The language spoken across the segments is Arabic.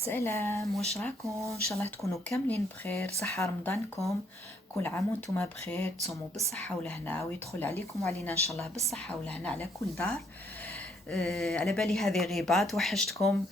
سلام، واش راكم؟ ان شاء الله تكونوا كاملين بخير. صحة رمضانكم، كل عام وانتم بخير، تصوموا بالصحة والهنا ويدخل عليكم وعلينا ان شاء الله بالصحة والهنا على كل دار. على بالي هذه غيبة توحشتكم.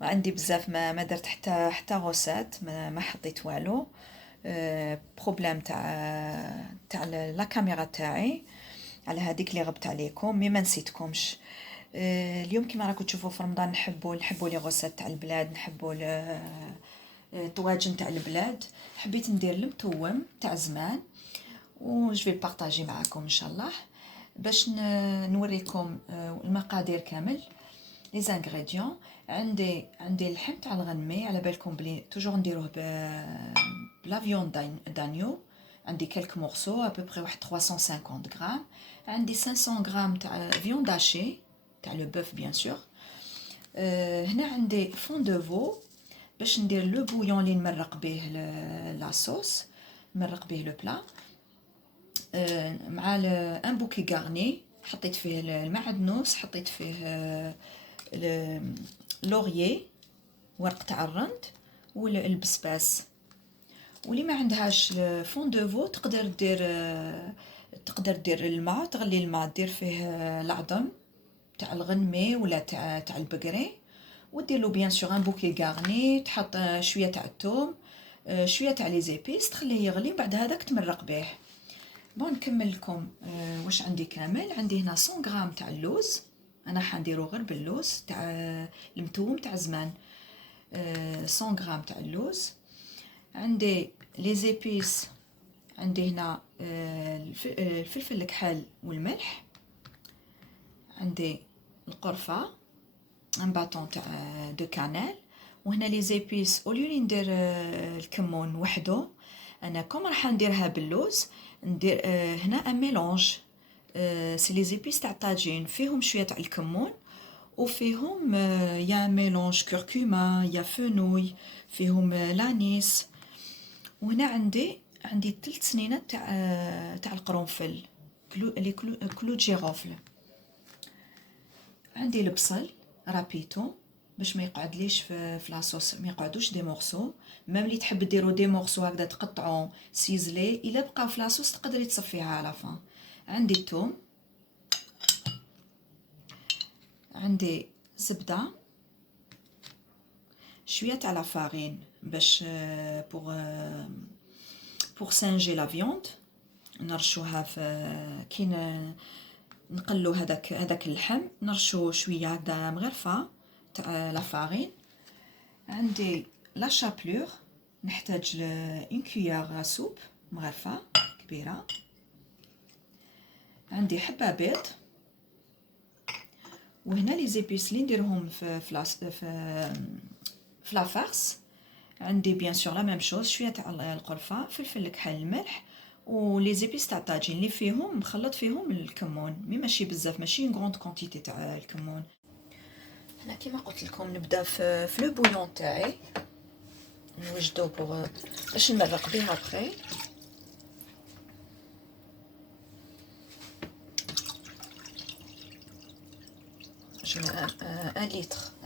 عندي بزاف ما درت حتى غوسات، ما حطيت والو. بروبليم تاع لا كاميرا تاعي، على هذيك اللي غبت عليكم مي ما نسيتكمش. اليوم كما راكم تشوفوا في رمضان نحبوا لي غوسات تاع البلاد، نحبوا الطواجن تاع البلاد. حبيت ندير المتوم تاع زمان و جو في بارطاجي معاكم ان شاء الله باش نوريكم المقادير كامل لي زانغريديون. عندي اللحم تاع الغنمي، على بالكم بلي توجور نديروه بلا فيون دانيو. عندي كلك مورسو ابوبري واحد 350 غرام. عندي 500 غرام تاع فيون داشي تاع لو بوف بيان سور. هنا عندي فون دو فو باش ندير لو بويون اللي نمرق به لا صوص، نمرق به لو بلا. مع ان بوكي غارني حطيت فيه المعدنوس، حطيت فيه لوريي ورق تاع الرند والبسباس. واللي ما عندهاش فون دو فو تقدر دير الماء، تغلي الماء دير فيه العظم تاع الغنمي ولا تاع البقري، ودير له بيان سور ان بوكي غارني، تحط شويه تاع الثوم، شويه تاع لي زيبيس، تخليه يغلي، بعد هذاك تمرق به. بون نكمل لكم واش عندي كامل. عندي هنا 100 غرام تاع اللوز، انا حنديرو غير باللوز تاع المتوم تاع زمان. 100 غرام تاع اللوز. عندي لي زيبيس، عندي هنا الفلفل الكحل والملح. عندي القرفه، ان باتون تاع دو كانيل. وهنا لي زيبيس اوليو ندير الكمون وحده، انا كوم راح نديرها باللوز ندير هنا ان ميلونج. سي لي زيبيس تاع الطاجين، فيهم شويه تاع الكمون وفيهم يا ميلونج كركوما يا فenouil، فيهم لانيس. وهنا عندي 3 سنينات تاع القرنفل، كلو جيروفل. عندي البصل رابيتو باش ما يقعدليش في لاصوص، ما يقعدوش دي مورسو. ميم اللي تحب ديرو دي مورسو هكذا تقطعوا سيزلي، الا بقى في لاصوص تقدري تصفيها على فان. عندي الثوم، عندي زبده، شويه تاع لا فارين باش بوغ سانجي لا فيوند، نرشوها في كي نقلو هذاك اللحم، نرشو شويه هكذا مغرفه تاع لا فارين. عندي لا شابلور، نحتاج اون كويار سوب مغرفه كبيره. عندي حبه بيض. وهنا لي زيبيس اللي نديرهم في لا فارس. عندي بيان سور لا ميم شوز، شويه تاع القرفه، فلفل الكحل، الملح، ولي زيبيس تاع الطاجين اللي فيهم مخلط فيهم الكمون، ماشي بزاف، ماشي اون غروند كونتيتي تاع الكمون. هنا كيما قلت لكم نبدا في لو بويون تاعي، نوجدو باش نمرق بها بخي. جو ان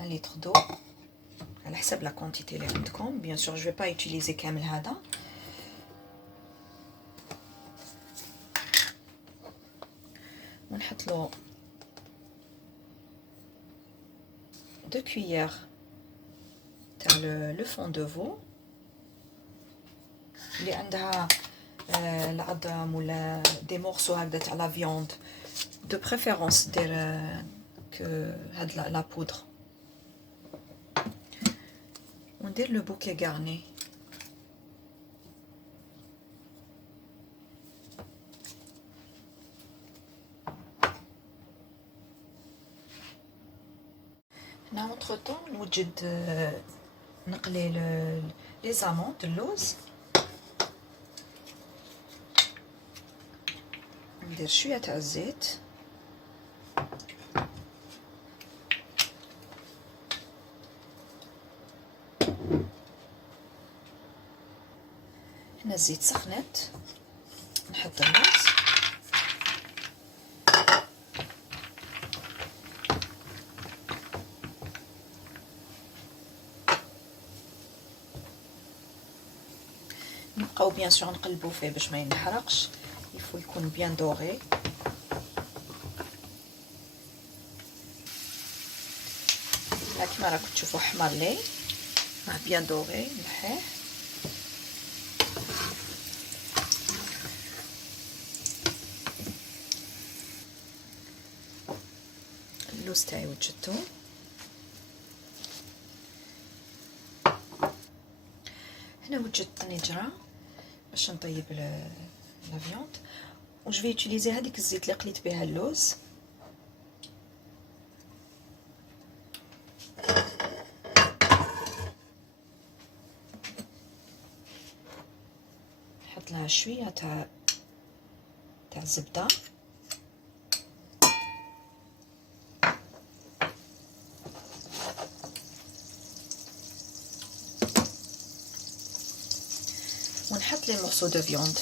لتر دو على حسب لا كونتيتي اللي عندكم. بيان سور جو با يوتيليزي كامل هذا. ونحط له 2 كويير تاع لو فون دو فو. اللي عندها العظم ولا دي مورسو هكذا تاع لا فيوند، دو بريفيرونس دير هاد لا بودر. وندير لو بوكي غارني. هنا اونتر طون نوجد نقلي لي زاموند اللوز. ندير شويه تاع الزيت. هنا الزيت سخنت، نحط اللوز. نبقاو بيان سور نقلبو فيه باش ما ينحرقش، يفو يكون بيان دوغي. كيما راكم تشوفوا حمر لي راه بيان دوغي مليح. اللوز تاعي وجدتو. هنا وجدت طنجره باش نطيب لا فيوند، و جو في يوتيليزي هذيك الزيت اللي قليت بها اللوز. نحط لها شويه تاع الزبده، ونحط لي مورسو دو فيوند.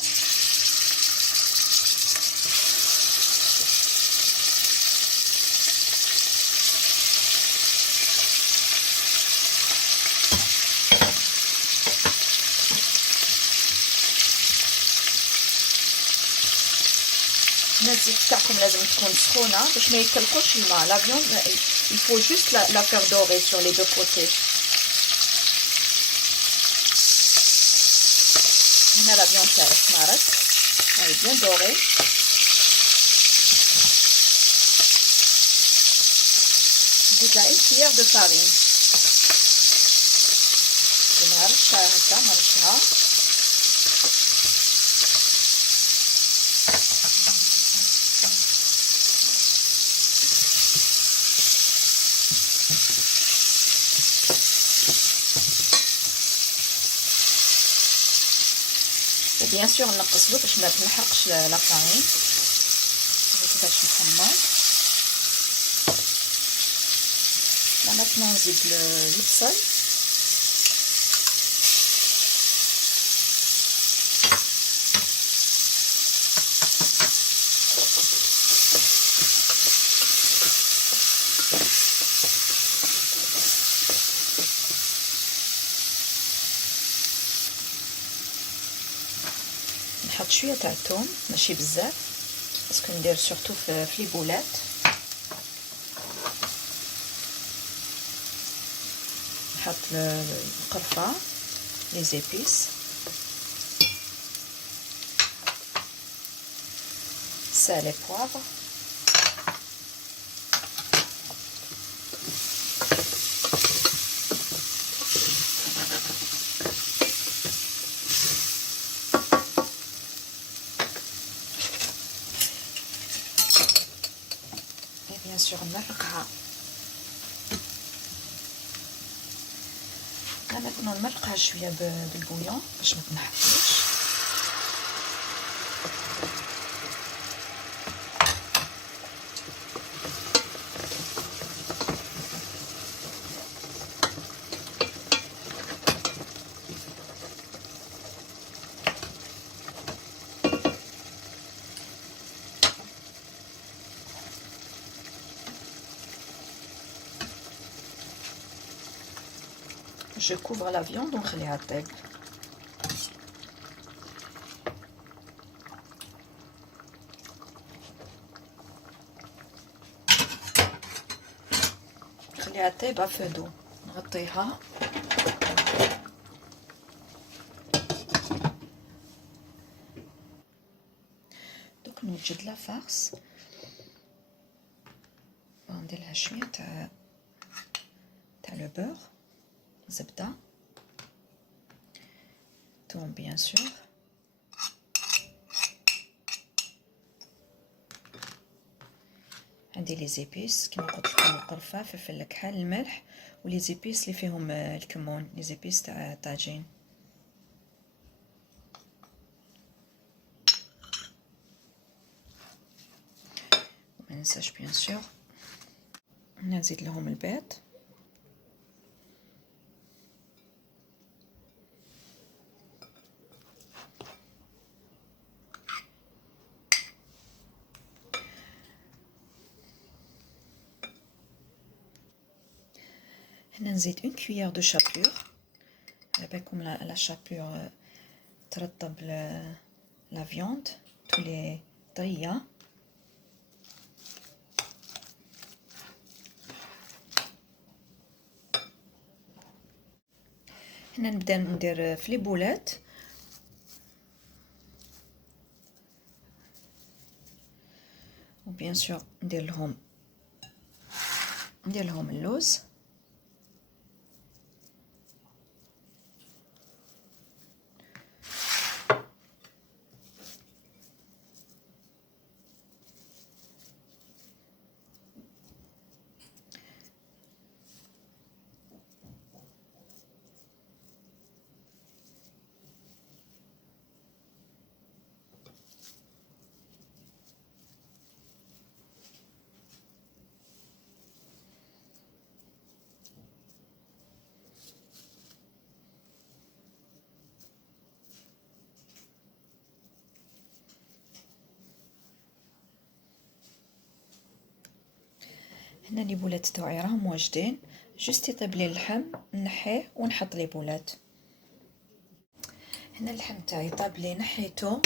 الزيت تاعكم لازم تكون سخونه باش ما يتلقوش الماء. لا فيوند il faut juste la faire dorer sur les deux côtés. هنا لا فيوند تاعي حمرت هاي بيان دوغي. نزيد لها 1 cuillère de farine. نرشها هكا نرشها. بيان سور نقص باش ما تنحرقش لا فارين. كيفاش نحمر. لا ماتنون نزيد البصل. نحط شويه تاع الثوم ماشي بزاف باسكو ندير سورتو في لي بولات. نحط القرفه لي زيبيس، سال بوافر، بيان سور نمرقها. maintenant نمرقها شويه بالبويون باش ما تنحفش. Je couvre la viande ونخليها طيب. نخليها طيب افو. نغطيها. دوك نوجد لا فارس، وندير لها شويه تاع لو بور، زبده، توم بيان سور، عندي لي زيبيس كيما قلت لكم القرفه، فلفل الكحل، الملح، ولي زيبيس اللي فيهم الكمون، لي زيبيس تاع الطاجين. ما ننساش بيان سور نزيد لهم البيض. هنا نزيد 1 cuillère de chapelure. على بالكم لا شابلور ترطب لا فيوند تولي طريه. هنا نبدا ندير في لي بولات وبيان سور ندير لهم اللوز. هنا لي بولات تاعي راهم واجدين، جوست يطيب لي اللحم نحيه ونحط لي بولات. هنا اللحم تاعي طاب لي نحيته.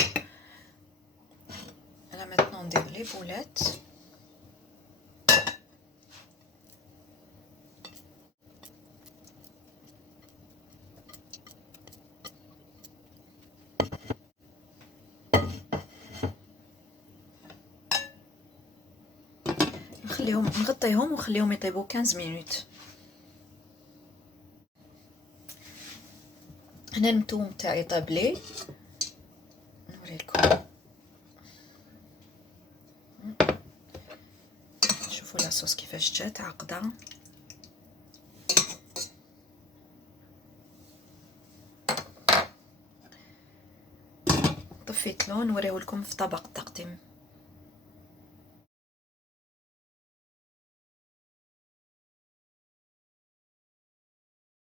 انا ماتنون ندير لي بولات. نغطيهم ونخليهم يطيبوا 15 مينوت. هنا الثوم تاعي طاب لي، نوريكم. شوفوا لاصوص كيفاش جات عقده. طفيت لون نوريه لكم في طبق التقديم.